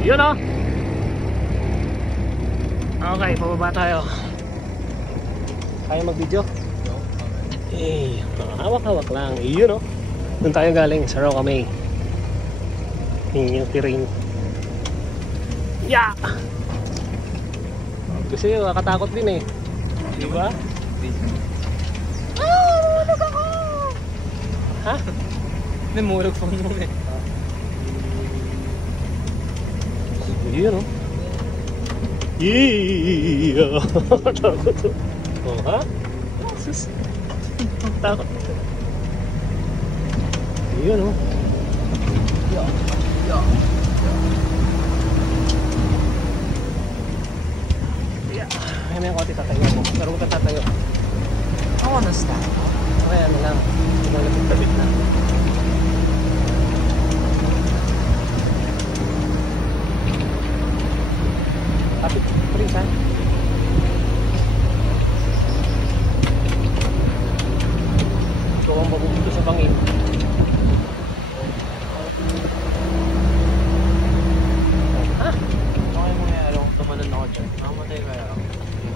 Yun o. Okay, pababa tayo. Kaya mag-video? Eh, hawak-hawak lang. Yun o. Doon tayo galing sa Roca May. Yun yung terrain. Yeah! Kasi makatakot din eh. Diba? Oh, nag ako! Ha? May mulog pa mo eh. Yun o. Yeah! Takot o. Oh, ha? Sus. Takot. Yun o. May mga konti tatayo ako. Pero huwag ka tatayo. I wanna stand. Okay, ano lang. Malapit-tapit na. Tapit. Please, ha? Ito ang mabubuto sa bangin. Ha? Okay mo nga, alam kong tumalon ako dyan. Nakamatay kaya ako.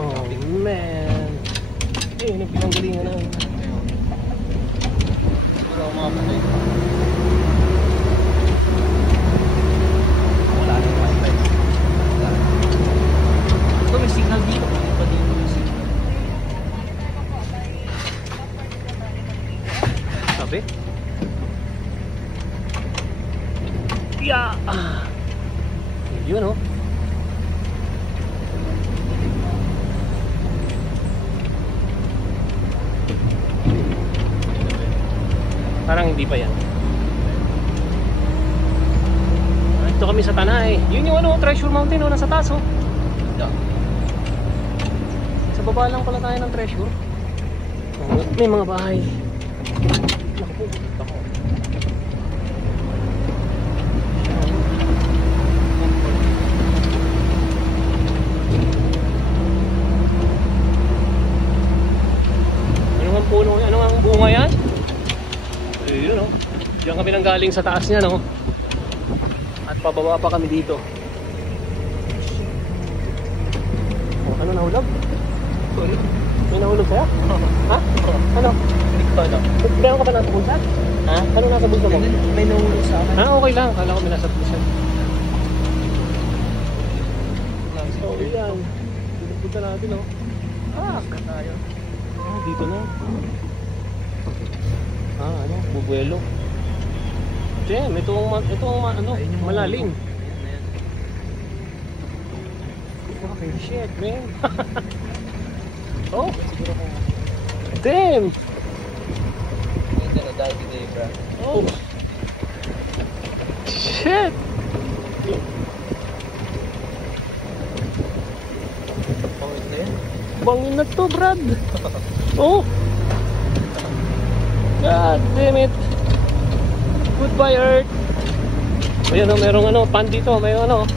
Oh, man. Eh, nagpinanggalingan na. Wala ako makapatay. Wala na yung wifi. Ito may signal dito. May pa dito may signal. Sabi? Yeah! Yun o. Parang hindi pa yan. Ito kami sa Tanay. Yun yung ano, Treasure Mountain o, nasa taas o. Sa baba lang pala tayo ng treasure. May mga bahay. Naku, ako. Ano ang puno? Ano ang bunga yan? Yun o. Diyan kami nang galing sa taas niya no. At pababa pa kami dito. Oh, ano nahulog? Sorry. May nahulog sa'yo? Ha? Ano? Hindi ko alam. Meron ka pa nasa bulsa? Ha? Ano nasa bulsa mo? May nahulog sa akin. Ah, okay lang. Kala ko may nasa bulsa. So, yan. Punta natin oh. Ah, tayo. ah, dito na. Ah, ano? Bubuelo. Jem, ito ang ano, malalim. Ayan. Okay, shit, man. Oh. Damn. Hindi na dahil today, bro. Oh. Shit. Pangit na yan. Bangin na to, Brad. Oh. God damn it. Goodbye, Earth. Ayan o, merong ano, pan dito. May ano,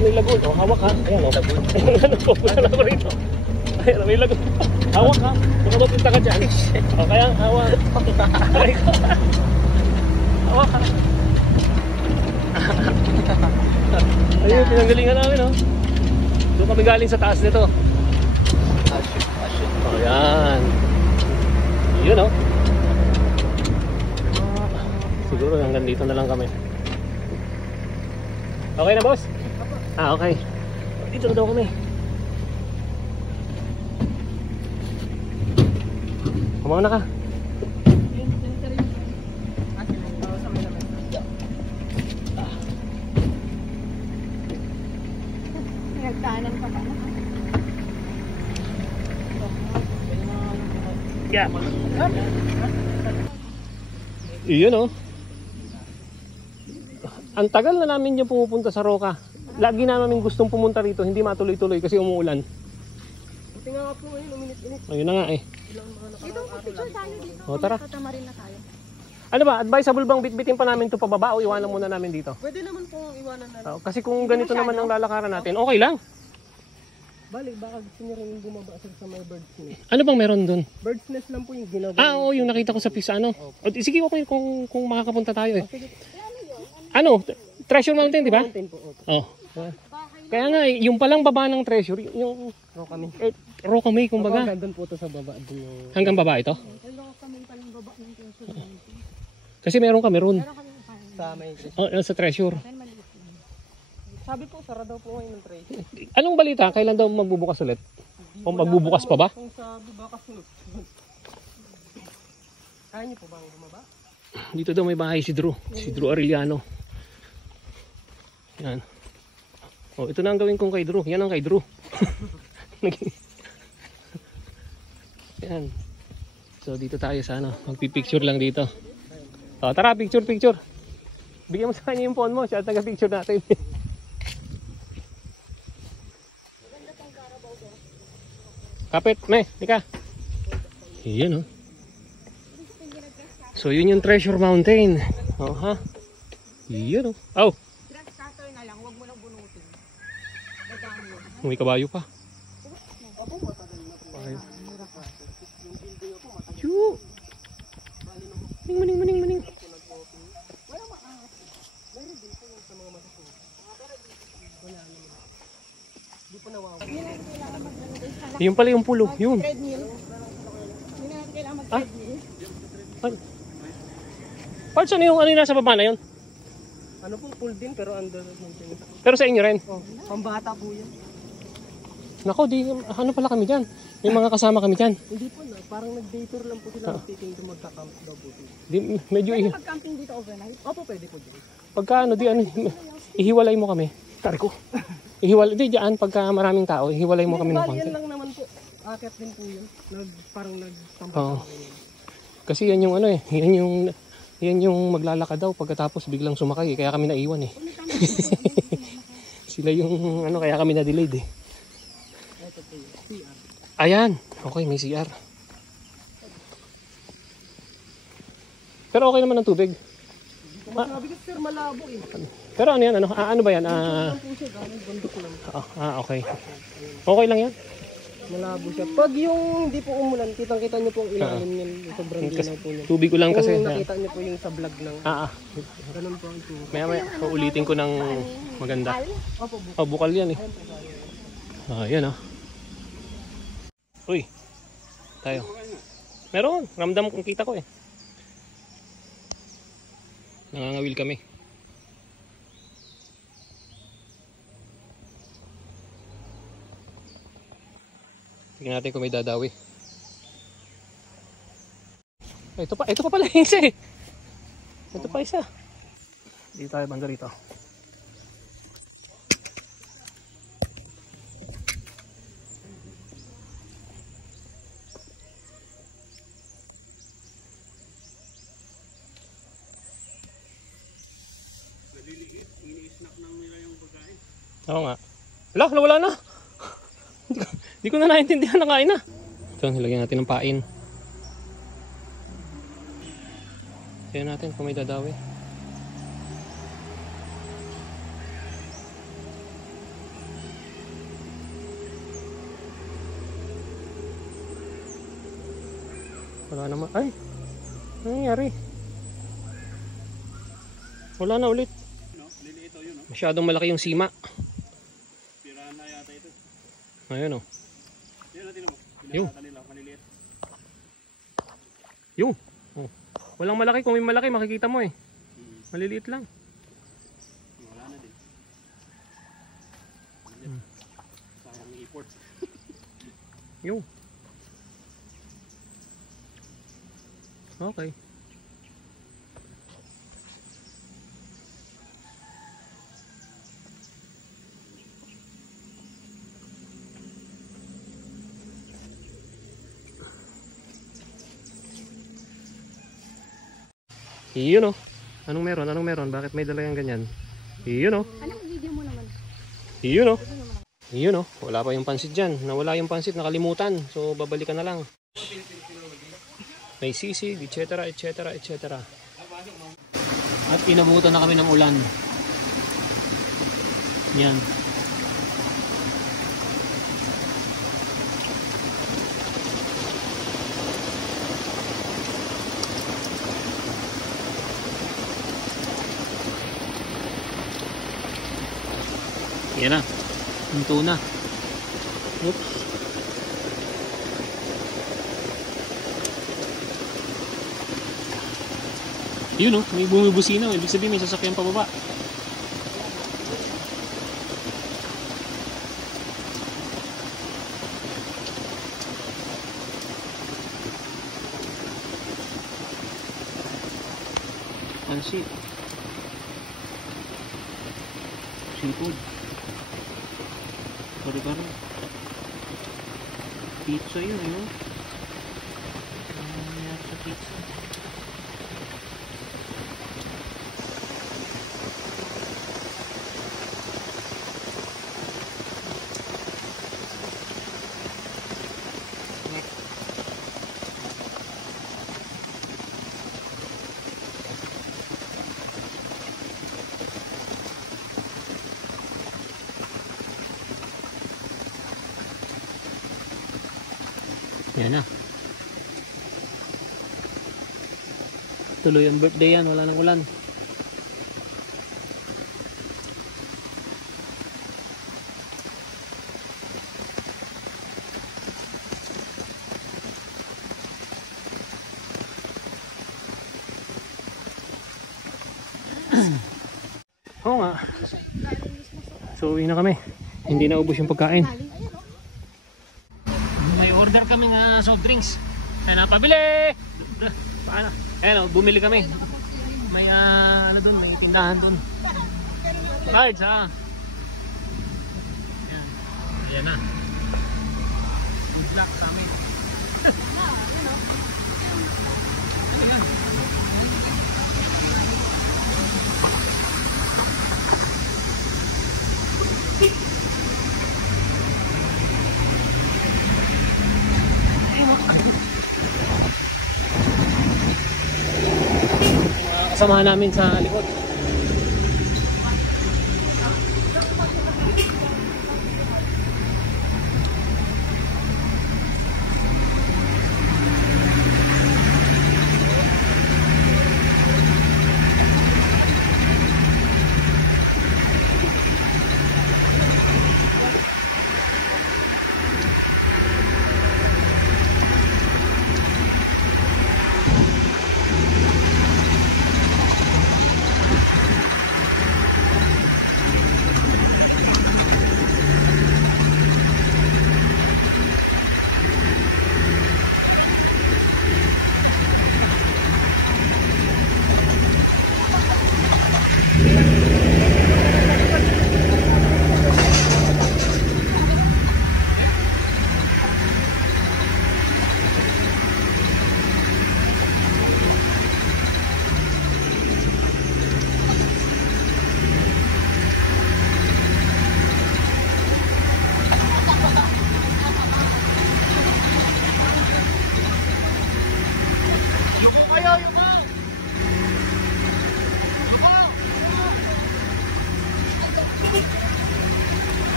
may lagoon. Oh, hawak ha. Ayan o. Lagoon. Ano, pupunta na ako rito. Ayan o, may lagoon. Hawak ha. Kung mapunta ka dyan. O, kaya hawak. Aray ko. Hawak ha. Ayun, pinanggalingan namin o. Doon kami galing sa taas nito. Ashen. O, yan. Yun o. Siguro hanggang dito na lang kami. Okay na, boss? Ah, okay. Dito na daw kami. Kumauna ka. Nagdaanan pa tayo. Yeah. Iyon oh. Ang tagal na namin yung pumupunta sa Roca. Lagi namin gustong pumunta rito, hindi matuloy-tuloy kasi umuulan. Buti nga po ngayon, uminit-init. Ayun na nga eh. Dito, picture tayo dito. O, tara. Tatamarin na tayo. Ano ba, advisable bang bitbitin pa namin ito pababa o iwanan muna namin dito? Pwede naman pong iwanan na lang. Kasi kung ganito naman ang lalakaran natin, okay lang. Bali, baka gusto nyo rin bumaba sa may bird's nest. Ano bang meron dun? Bird's nest lang po yung ginagawa. Ah, oo, yung nakita ko sa pisa, ano. O, sige, okay, kung makakapunta tayo eh. Sige. Ano, Treasure Mountain, di ba? Mountain po. Opo. Oh. Kaya nga, yung palang baba ng treasure, yung Kami. Rocamay, kumbaga. Hanggang po to sa baba. Dun yung... Hanggang baba ito? Kami palang baba ng treasure. Kasi meron kami ron. Pero kami pa. Sa may... Sa treasure. Pero maliit lang. Sabi po, sara daw po ngayon ng treasure. Anong balita? Kailan daw magbubukas ulit? O magbubukas pa ba? Kung sabi ba kasi... Kaya niyo po bang bumaba? Dito daw may bahay si Drew. Si Drew Arellano. Yan. Oh, ito na ang gawin kong kay Drew. Yan ang kay Drew. Yan. So dito tayo sa ano. Magpipicture lang dito. Oh, tara, picture. Bigyan mo sa kanya yung phone mo. Siya taga-picture natin. Kapit, me, tika. Yan oh. So yun yung Treasure Mountain. Oh ha. Yan oh. Oh. Grass cutter na lang, huwag mo nang bunutin. May kabayo pa. Yu. Maning. Yung pala yung pulo, yun. Treadmill. Hindi na natin kailangan mag-treadmill. Ay. Parts ano yung nasa baba na yun? Ano po, full din pero under maintenance. Pero sa inyo rin? Oh, pambata po yan. Nako, di, ano pala kami dyan? May mga kasama kami dyan. Hindi po na, parang nag-day tour lang po sila. Titingin magka-camp daw po. Di, medyo Pwede mag-camping dito overnight? Opo, pwede po dyan. pagka ano, di ano, ihiwalay mo kami. Tari ko. Ihiwalay, di dyan, pagka maraming tao, ihiwalay mo kami ng konti. Yan lang naman po. Akit din po yun. Parang nagtampak Oo. po yun. Kasi yan yung ano eh, yan yung maglalakad daw pagkatapos biglang sumakay, kaya kami naiwan eh. Sila yung ano, kaya kami na-delayed eh. Ito po yun. CR. Ayan, okay, may CR. Pero okay naman ang tubig. Sabi ko sir, malabo eh. Pero ano yan, ano ba yan? Ano po siya, galing bundok lang. Okay. Okay lang yan. Malabo siya. Pag yung hindi po umulan, kitang-kita niyo po ang ilalim niyan. Sobrang linaw po niya. Tubig ko lang kasi. Kung nakita niyo po yung sa vlog ng... Ganun po ang tubig. Maya, uulitin ko ng maganda. Opo, Oh, bukal yan eh. Yan ah. Uy. Tayo. Meron. Ramdam kong kita ko eh. Nangangawil kami. Tingnan natin kung may dadawi. Ito pa pala isa eh. Ito pa isa. Dito tayo banda rito. Oo nga. Wala, nawala na. Hindi ko na naintindihan, nakain na. So, nilagyan natin ng pain. Tignan natin kung may dadawi. Wala naman. Ay! Ano nangyari? Wala na ulit. Masyadong malaki yung sima. Pirana yata ito. Ayun o. Yan natin mo. Yung. Kanila, maliliit. Yung. Oh. Walang malaki. Kung may malaki, makikita mo eh. Maliliit lang. Wala na din. Sayang import. Yung. Okay. Iyon oh. Anong meron? Anong meron? Bakit may dala yung ganyan? Iyon oh. Anong video mo naman? Iyon oh. Iyon oh. Wala pa yung pansit dyan. Nawala yung pansit, nakalimutan. So babalikan na lang. May sisig, etc. etc. etc. At inabutan na kami ng ulan. Yan. Yan na. Hinto na. Oops. Yun oh, may bumibusina. Ibig sabihin may sasakyan pababa. Pansit. Seafood. Bari-bari. Pizza yun, ayun. Sa pizza. Yan na. Tuloy ang birthday yan. Wala nang ulan. Oo nga. So uwi na kami. Hindi na ubos yung pagkain. May order kami ng soft drinks. Ayan na, pabili! Paano? Ayan o, bumili kami. May ano dun, may tindahan dun. Cards ha. Ayan. Ayan na. Good luck sa amin. Ayan. Kasamahan namin sa likod.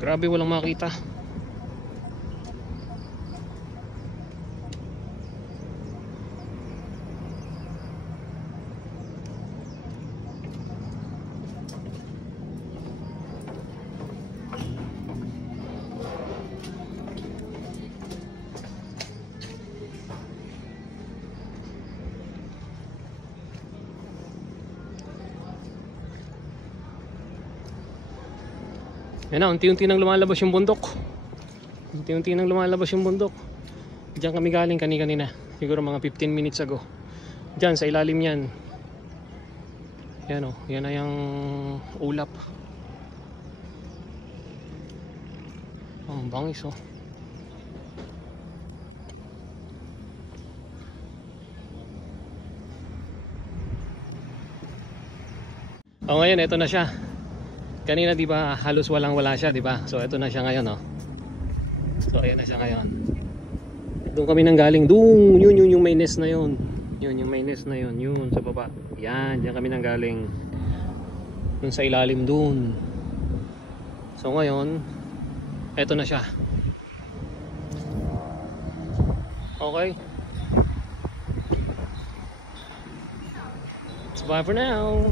Grabe, walang makita. Yan na, unti-unti nang lumalabas yung bundok. Unti-unti nang lumalabas yung bundok. Diyan kami galing kanina. Siguro mga 15 minutes ago. Diyan sa ilalim yan. Yan o, yan na yung ulap. Ang bangis o. O ngayon, ito na siya. Kanina di ba halos walang-wala siya, di ba? So ito na siya ngayon, oh. So ayan na siya ngayon. Doon kami nang galing. Doon, yun yung may nest na yun. Yun yung may nest na yun. Yun sa baba. Yan, diyan kami nang galing. Doon sa ilalim doon. So ngayon, ito na siya. Okay. It's bye for now.